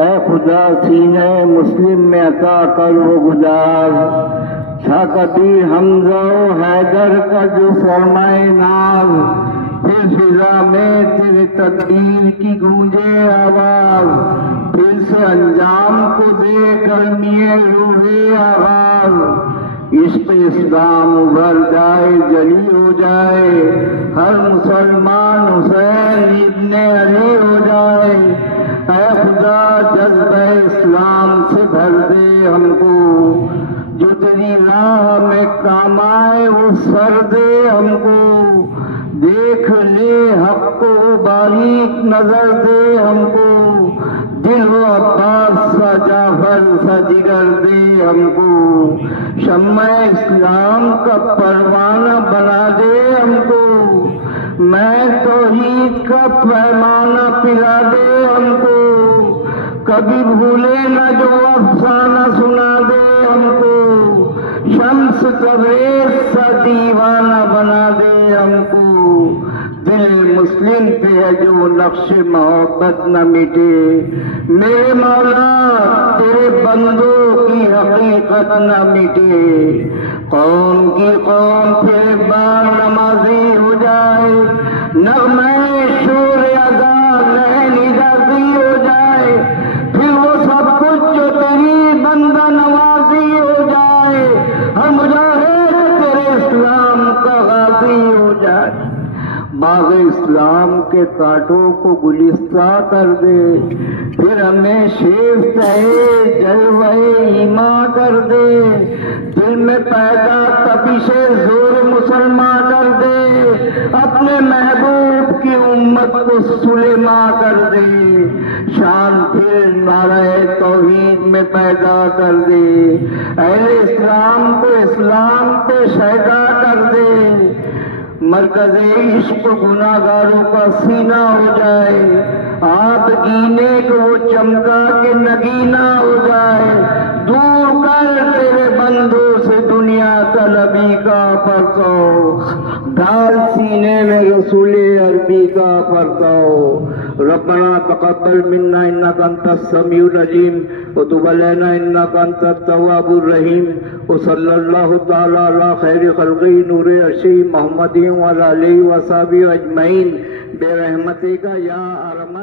اے خدا سینہ مسلم میں عطا کر وہ گزار تھا کبھی حمزہ و حیدر کا جو فرمائے ناز، پھر فضا میں تیرے تدبیر کی گونجے آواز، پھر سے انجام کو دے کر میے روح آغاز، عشق اسلام ابھر جائے جلی ہو جائے، ہر مسلمان حسین ابن علی ہو جائے۔ اے خدا جذبہ اسلام سے بھر دے ہم کو، جو تیری راہ میں کام آئے وہ سر دے ہم کو، دیکھ لے حق کو باریک نظر دے ہم کو، دل و عباس سا جعفر سا جگر دے ہم کو، شمع اسلام کا پروانہ بنا دے ہم کو، میں توحید کا پیمانہ پلا دے ہم کو، کبھی بھولے نہ جو افسانہ سنا دے ہم کو، شمس تبریز سا دیوانہ بنا دے ہم کو، دل مسلم پہ ہے جو نقش محبت نہ مٹے، میرے مولا تیرے بندوں کی حقیقت نہ مٹے، قوم کی قوم پھر بار نمازی ہو جائے، نغمہ شور ادا لہن اجازی ہو جائے، پھر وہ سب کچھ جو تیری بندہ نوازی ہو جائے، ہم مجاہد تیرے اسلام کا غازی ہو جائے، باغ اسلام کے کانٹوں کو گلستہ کر دے، پھر ہمیں شیف تہے جلوہ ایمان کر دے، دل میں پیدا تپش زور مسلمان کر دے، اپنے محبوب کی امت کو سلیماں کر دے، شان پھر نعرہ توحید میں پیدا کر دے، اہل اسلام کو اسلام پہ شیدا کر دے، مرکز عشق گناہ گاروں کا سینہ ہو جائے، آپ گینے کو وہ چمکا کے نگینا ہو جائے، دور کر تیرے بندوں سے دنیا طلبی کا پرتو، ڈال سینے میں رسول عربی کا پرتو، ربنا تقبل منا انك انت السميع العليم وتب علينا انك انت التواب الرحيم وصلى الله تعالى على خير خلقه نور عرشه محمد وعلى اله وصحبه اجمعين برحمتك يا ارحم